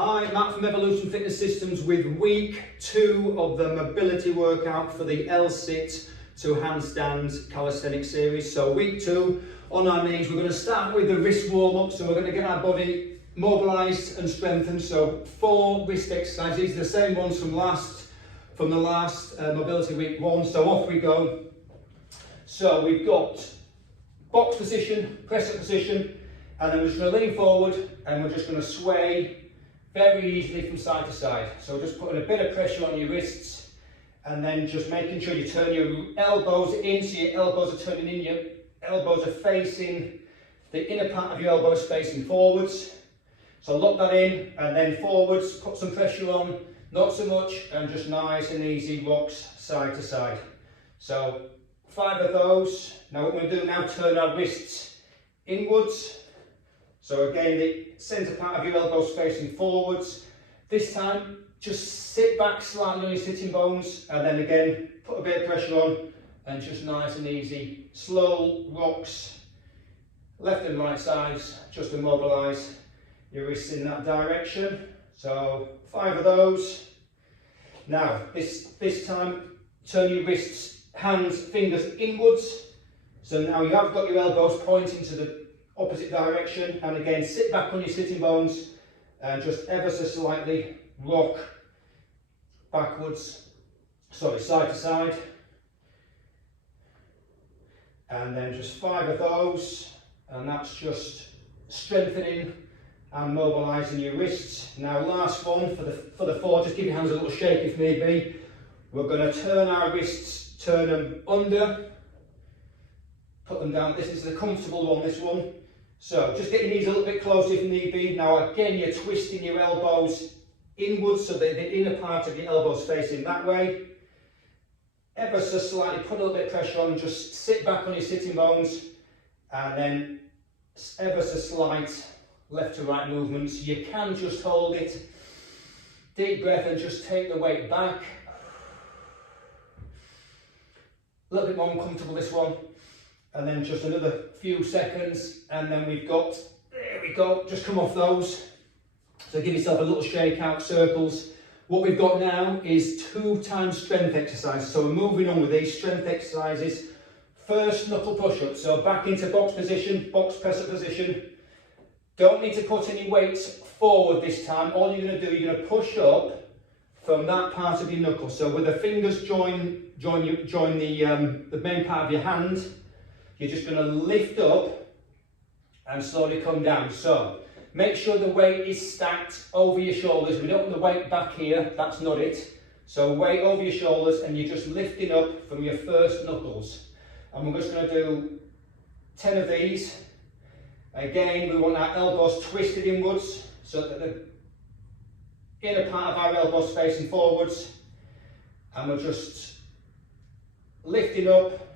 Hi, Matt from Evolution Fitness Systems with week 2 of the mobility workout for the L-sit to handstand calisthenics series. So week 2 on our knees, we're going to start with the wrist warm-up. So we're going to get our body mobilised and strengthened. So 4 wrist exercises, these are the same ones from the last mobility week 1. So off we go. So we've got box position, press up position, and then we're just going to lean forward and we're just going to sway very easily from side to side. So just putting a bit of pressure on your wrists and then just making sure you turn your elbows in, so your elbows are turning in, your elbows are facing, the inner part of your elbows facing forwards. So lock that in and then forwards, put some pressure on, not so much, and just nice and easy rocks side to side. So 5 of those. Now what we're going to do now, turn our wrists inwards. So again, the centre part of your elbows facing forwards. This time, just sit back slightly on your sitting bones and then again, put a bit of pressure on and just nice and easy, slow rocks, left and right sides, just to mobilise your wrists in that direction. So 5 of those. Now, this time, turn your wrists, hands, fingers inwards. So now you have got your elbows pointing to the opposite direction, and again sit back on your sitting bones and just ever so slightly rock backwards, sorry, side to side, and then just 5 of those, and that's just strengthening and mobilising your wrists. Now last one for the 4, just give your hands a little shake if need be. We're going to turn our wrists, turn them under, put them down. This is the comfortable one, this one. So just get your knees a little bit closer if need be. Now again, you're twisting your elbows inwards so that the inner part of your elbows facing that way. Ever so slightly, put a little bit of pressure on, just sit back on your sitting bones and then ever so slight left to right movements. You can just hold it, deep breath and just take the weight back. A little bit more uncomfortable this one. And then just another few seconds, and then we've got, there we go, just come off those. So give yourself a little shake out, circles. What we've got now is 2 times strength exercises. So we're moving on with these strength exercises. First, knuckle push-up. So back into box position, box press-up position. Don't need to put any weights forward this time. All you're going to do, you're going to push up from that part of your knuckle. So with the fingers join the main part of your hand, you're just going to lift up and slowly come down. So make sure the weight is stacked over your shoulders. We don't want the weight back here, that's not it. So weight over your shoulders and you're just lifting up from your first knuckles. And we're just going to do 10 of these. Again, we want our elbows twisted inwards so that the inner part of our elbows facing forwards. And we're just lifting up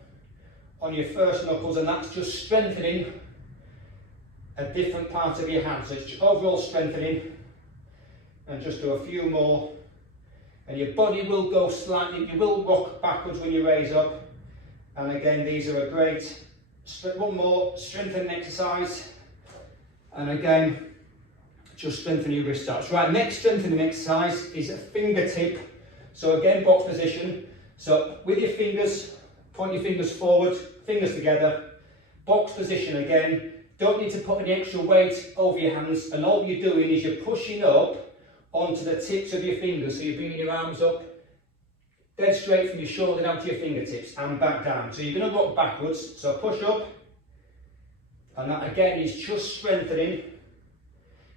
on your first knuckles, and that's just strengthening a different part of your hand. So it's overall strengthening, and just do a few more. And your body will go slightly, you will rock backwards when you raise up. And again, these are a great, one more strengthening exercise. And again, just strengthen your wrist touch. Right, next strengthening exercise is a fingertip. So again, box position. So with your fingers, point your fingers forward, fingers together, box position again. Don't need to put any extra weight over your hands, and all you're doing is you're pushing up onto the tips of your fingers. So you're bringing your arms up, dead straight from your shoulder down to your fingertips and back down. So you're going to rock backwards, so push up, and that again is just strengthening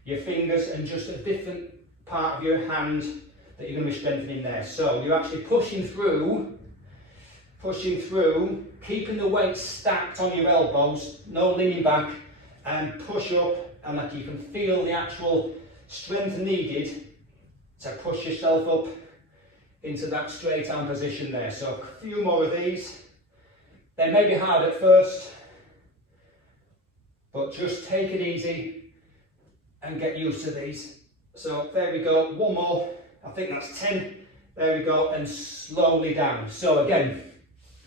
your fingers and just a different part of your hand that you're going to be strengthening there. So you're actually pushing through, keeping the weight stacked on your elbows, no leaning back, and push up, and like you can feel the actual strength needed to push yourself up into that straight arm position there. So a few more of these. They may be hard at first, but just take it easy and get used to these. So there we go, one more, I think that's 10. There we go, and slowly down. So again,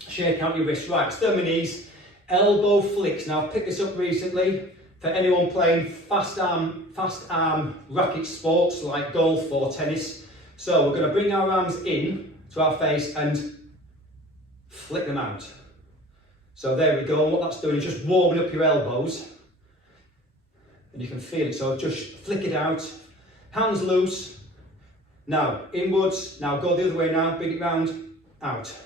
shake out your wrists. Right, stay on my knees, elbow flicks. Now I've picked this up recently, For anyone playing fast arm racket sports like golf or tennis, so we're going to bring our arms in to our face and flick them out. So there we go, and what that's doing is just warming up your elbows, and you can feel it, so just flick it out, hands loose, now inwards, now go the other way now, bring it round, out,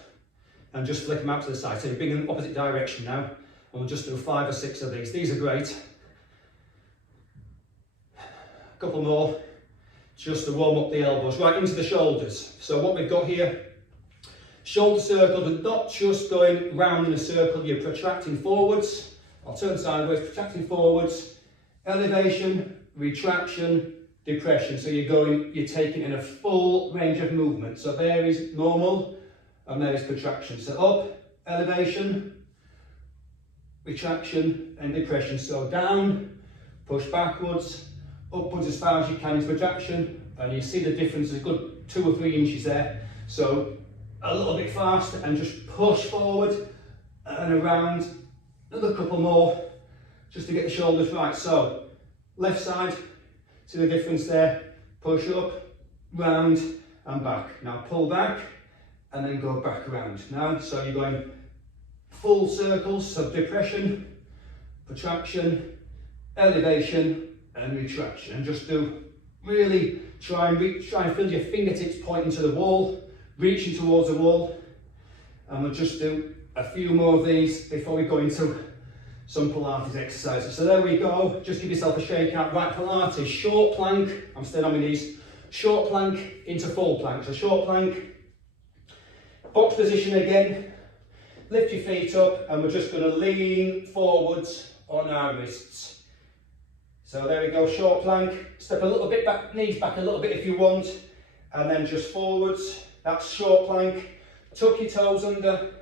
and just flick them out to the side. So you're bringing them in the opposite direction now, and we'll just do 5 or 6 of these are great. A couple more, just to warm up the elbows, right into the shoulders. So what we've got here, shoulder circle, but not just going round in a circle, you're protracting forwards. I'll turn sideways, protracting forwards, elevation, retraction, depression. So you're taking in a full range of movement. So there is normal, and there is protraction. So up, elevation, retraction, and depression. So down, push backwards, upwards as far as you can is protraction, and you see the difference is a good 2 or 3 inches there. So a little bit faster and just push forward and around, another couple more just to get the shoulders right. So left side, see the difference there, push up, round and back. Now pull back and then go back around. Now, so you're going full circles, so depression, protraction, elevation and retraction, and just do really try and feel your fingertips pointing to the wall, reaching towards the wall, and we'll just do a few more of these before we go into some Pilates exercises. So there we go, just give yourself a shake out. Right, Pilates, short plank, I'm staying on my knees, short plank into full plank. So short plank, box position again, lift your feet up, and we're just going to lean forwards on our wrists. So there we go, short plank, step a little bit back, knees back a little bit if you want, and then just forwards. That's short plank, tuck your toes under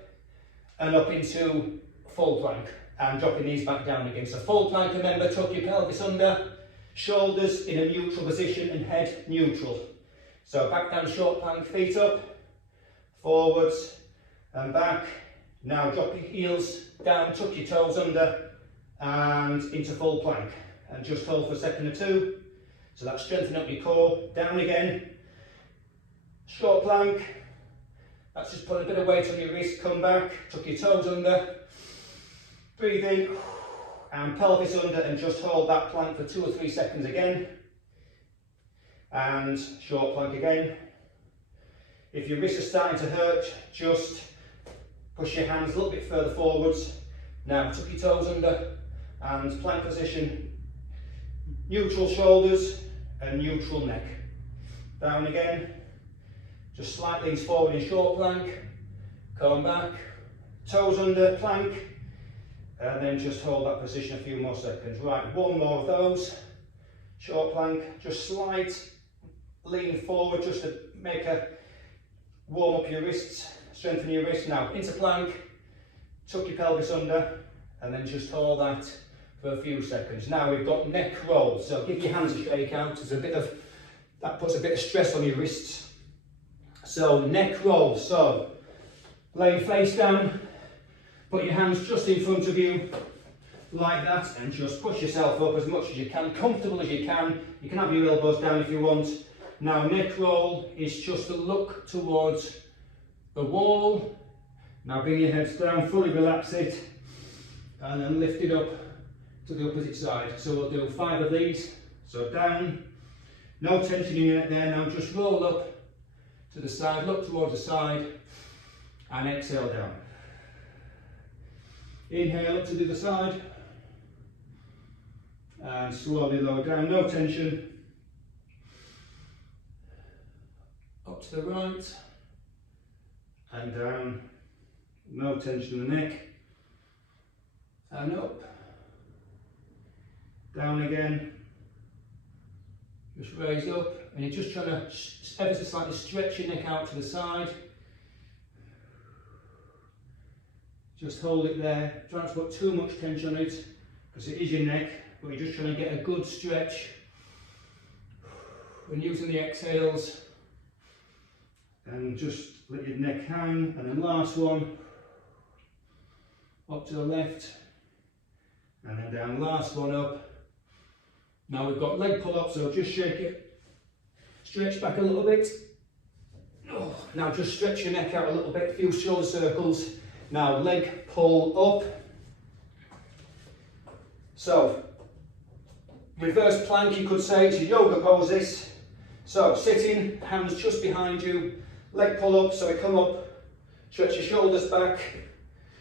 and up into full plank and drop your knees back down again. So full plank, remember, tuck your pelvis under, shoulders in a neutral position and head neutral. So back down short plank, feet up, forwards and back. Now drop your heels down, tuck your toes under and into full plank, and just hold for a second or 2. So that's strengthening up your core. Down again. Short plank, that's just putting a bit of weight on your wrist, come back, tuck your toes under, breathe in, and pelvis under, and just hold that plank for 2 or 3 seconds again, and short plank again. If your wrists are starting to hurt, just push your hands a little bit further forwards. Now tuck your toes under, and plank position, neutral shoulders, and neutral neck. Down again. Just slight leans forward in short plank, come back, toes under plank, and then just hold that position a few more seconds. Right, 1 more of those. Short plank, just slight lean forward just to warm up your wrists, strengthen your wrists. Now into plank, tuck your pelvis under, and then just hold that for a few seconds. Now we've got neck roll, so give your hands a shake out. That puts a bit of stress on your wrists. So neck roll, so laying face down, put your hands just in front of you like that, and just push yourself up as much as you can, comfortable as you can. You can have your elbows down if you want. Now neck roll is just to look towards the wall. Now bring your heads down, fully relax it, and then lift it up to the opposite side. So we'll do 5 of these. So down, no tension in your neck there. Now just roll up to the side, look towards the side, and exhale down. Inhale up to the other side, and slowly lower down, no tension. Up to the right, and down, no tension in the neck, and up, down again. Just raise up, and you're just trying to ever so slightly stretch your neck out to the side. Just hold it there. Try not to put too much tension on it, because it is your neck, but you're just trying to get a good stretch. When using the exhales, and just let your neck hang, and then last one, up to the left, And then down, last one up. Now we've got leg pull-up, so just shake it, stretch back a little bit. Oh, now just stretch your neck out a little bit, a few shoulder circles. Now leg pull up. So, reverse plank you could say, it's your yoga pose this. So sitting, hands just behind you, leg pull up, so we come up, stretch your shoulders back,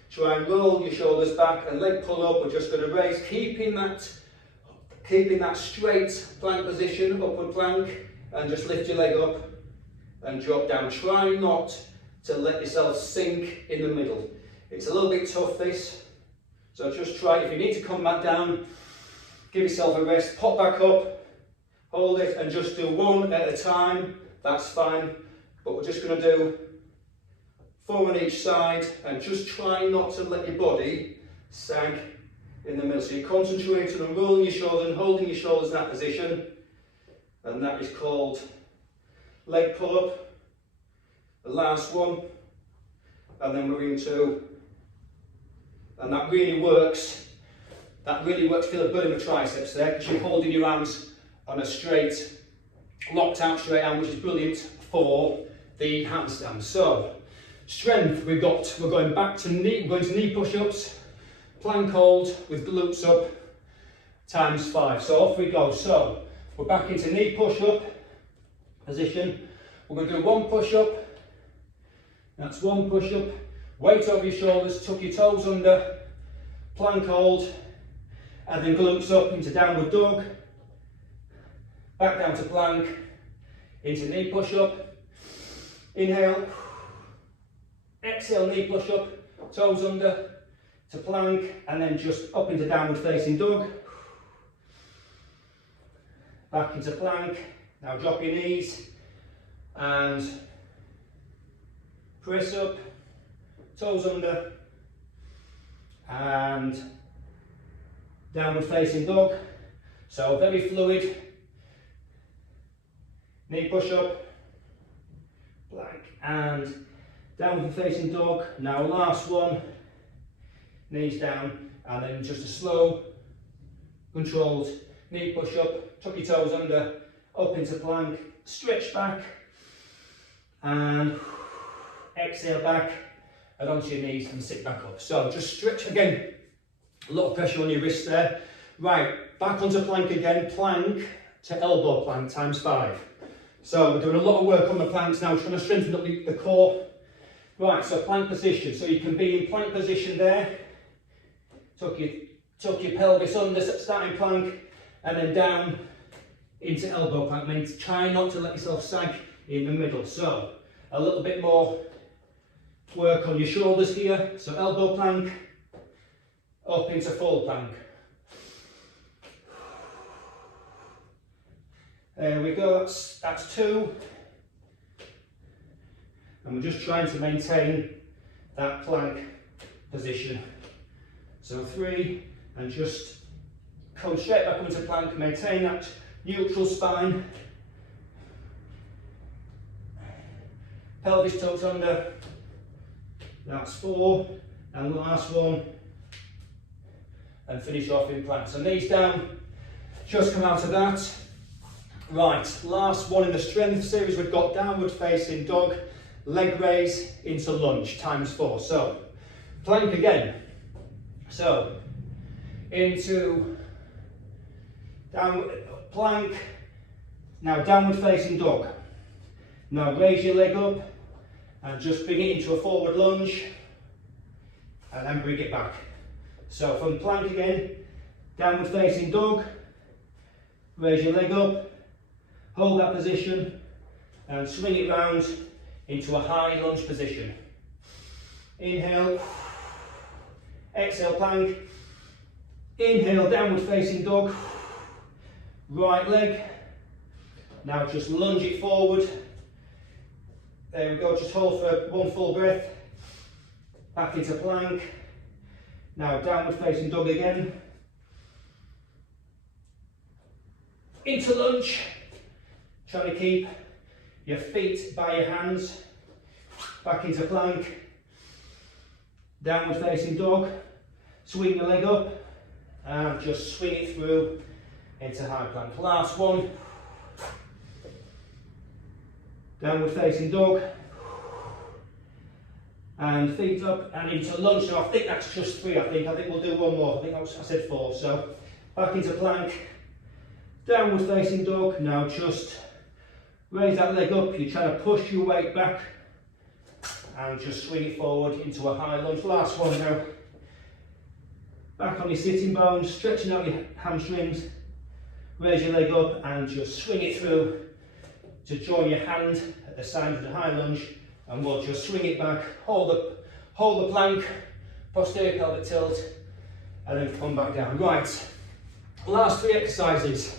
try and roll your shoulders back, and leg pull up, we're just going to raise, keeping that straight plank position, upward plank, and just lift your leg up and drop down. Try not to let yourself sink in the middle. It's a little bit tough this, so just try. If you need to come back down, give yourself a rest, pop back up, hold it, and just do one at a time. That's fine, but we're just going to do 4 on each side, and just try not to let your body sag in the middle. So you're concentrating on rolling your shoulders and holding your shoulders in that position, and that is called leg pull up. The last one, and then we're into, and that really works. Feel a bit of a triceps there, because you're holding your arms on a straight, locked out straight arm, which is brilliant for the handstand. So, strength, we're going back to knee push-ups, plank hold with glutes up, times 5. So off we go. So, we're back into knee push-up position. We're going to do 1 push-up. That's 1 push-up. Weight over your shoulders, tuck your toes under, plank hold, and then glutes up into downward dog, back down to plank, into knee push-up. Inhale, exhale, knee push-up, toes under to plank, and then just up into downward facing dog. Back into plank. Now drop your knees and press up, toes under, and downward facing dog. So very fluid. Knee push up, plank, and downward facing dog. Now last one, knees down, and then just a slow, controlled knee push up, tuck your toes under, up into plank, stretch back, and exhale back, and onto your knees and sit back up. So just stretch again, a lot of pressure on your wrists there. Right, back onto plank again, plank to elbow plank times 5. So we're doing a lot of work on the planks now, trying to strengthen up the core. Right, so plank position. So you can be in plank position there, tuck your pelvis under, starting plank, and then down into elbow plank. Try not to let yourself sag in the middle. So a little bit more work on your shoulders here. So elbow plank, up into full plank. There we go, that's 2. And we're just trying to maintain that plank position. So 3, and just come straight back into plank, maintain that neutral spine. Pelvis tucked under, that's 4, and the last one, and finish off in plank. So knees down, just come out of that. Right, last one in the strength series, we've got downward facing dog, leg raise into lunge, times 4. So, plank again. So, into downward plank, now downward facing dog. Now raise your leg up, and just bring it into a forward lunge, and then bring it back. So, from plank again, downward facing dog, raise your leg up, hold that position, and swing it round into a high lunge position. Inhale, exhale plank, inhale downward facing dog, right leg, now just lunge it forward, there we go, just hold for 1 full breath, back into plank, now downward facing dog again, into lunge, trying to keep your feet by your hands, back into plank, downward facing dog, swing the leg up, and just swing it through into high plank. Last one. Downward facing dog. And feet up and into lunge. So I think that's just 3. I think we'll do one more. I think I said 4. So back into plank. Downward facing dog. Now just raise that leg up. You're trying to push your weight back and just swing it forward into a high lunge. Last one now. Back on your sitting bones, stretching out your hamstrings. Raise your leg up and just swing it through to join your hand at the side of the high lunge, and we'll just swing it back, hold the plank, posterior pelvic tilt, and then come back down. Right, last 3 exercises.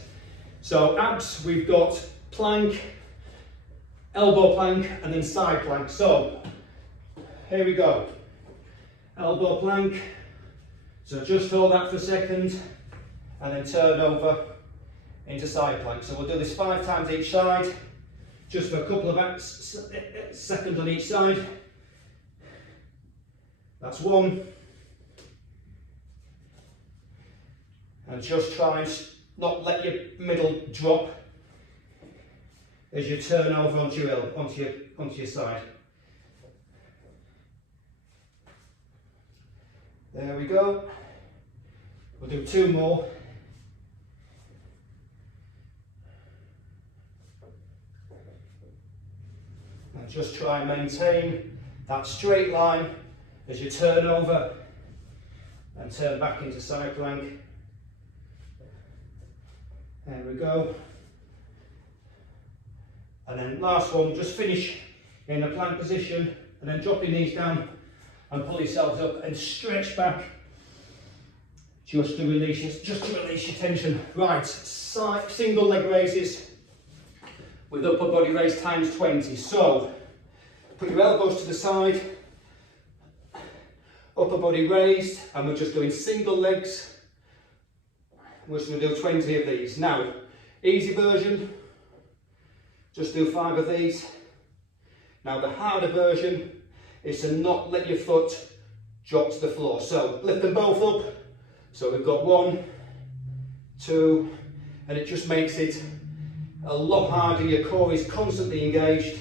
So abs, we've got plank, elbow plank, and then side plank. So here we go. Elbow plank. So just hold that for a second, and then turn over into side plank. So we'll do this 5 times each side, just for a couple of seconds on each side. That's 1. And just try and not let your middle drop as you turn over onto your side. There we go. We'll do 2 more. And just try and maintain that straight line as you turn over and turn back into side plank. There we go. And then last one, just finish in a plank position and then drop your knees down and pull yourselves up and stretch back just to release your tension. Right, single leg raises with upper body raise times 20. So put your elbows to the side, upper body raised, and we're just doing single legs. We're just going to do 20 of these. Now, easy version, just do 5 of these. Now the harder version is to not let your foot drop to the floor. So lift them both up. So we've got 1, 2, and it just makes it a lot harder. Your core is constantly engaged.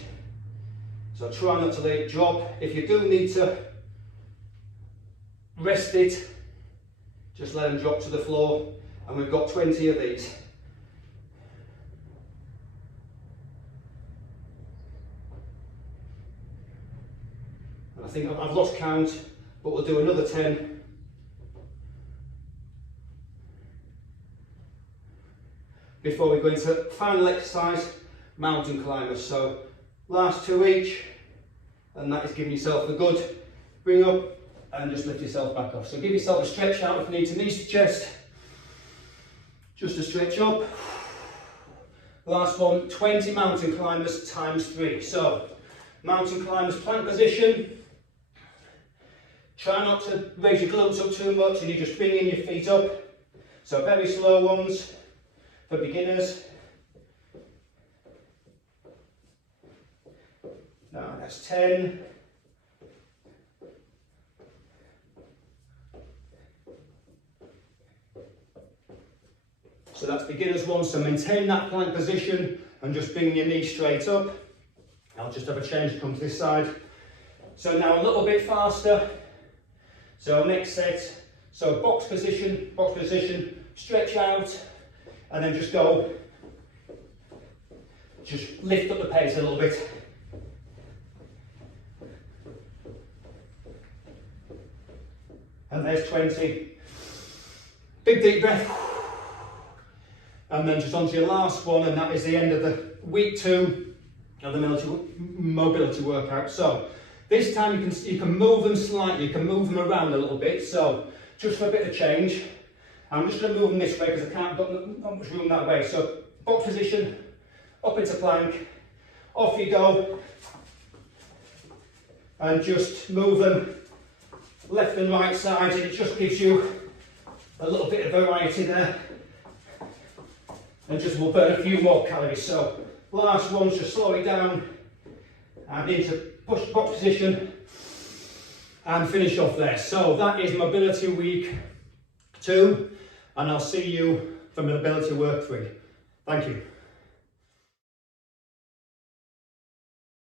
So try not to let it drop. If you do need to rest it, just let them drop to the floor. And we've got 20 of these. And I think I've lost count, but we'll do another 10. Before we go into final exercise, mountain climbers. So last 2 each, and that is giving yourself a good bring up and just lift yourself back off. So give yourself a stretch out if you need to, knees to chest, just to stretch up. Last one, 20 mountain climbers times 3. So mountain climbers, plank position. Try not to raise your glutes up too much and you're just bringing your feet up. So very slow ones for beginners. Now that's 10. So that's beginner's one, so maintain that plank position and just bring your knees straight up. I'll just have a change to come to this side. So now a little bit faster. So next set, so box position, stretch out, and then just go, just lift up the pace a little bit. And there's 20. Big deep breath. And then just onto your last one, and that is the end of the week 2 of the mobility workout. So this time you can move them slightly, you can move them around a little bit. So just for a bit of change, I'm just going to move them this way because I can't got not much room that way. So box position, up into plank, off you go, and just move them left and right side, and it just gives you a little bit of variety there. And just we'll burn a few more calories. So last one's just slow it down and into push box position and finish off there. So that is mobility week 2. and I'll see you for mobility work 3. Thank you.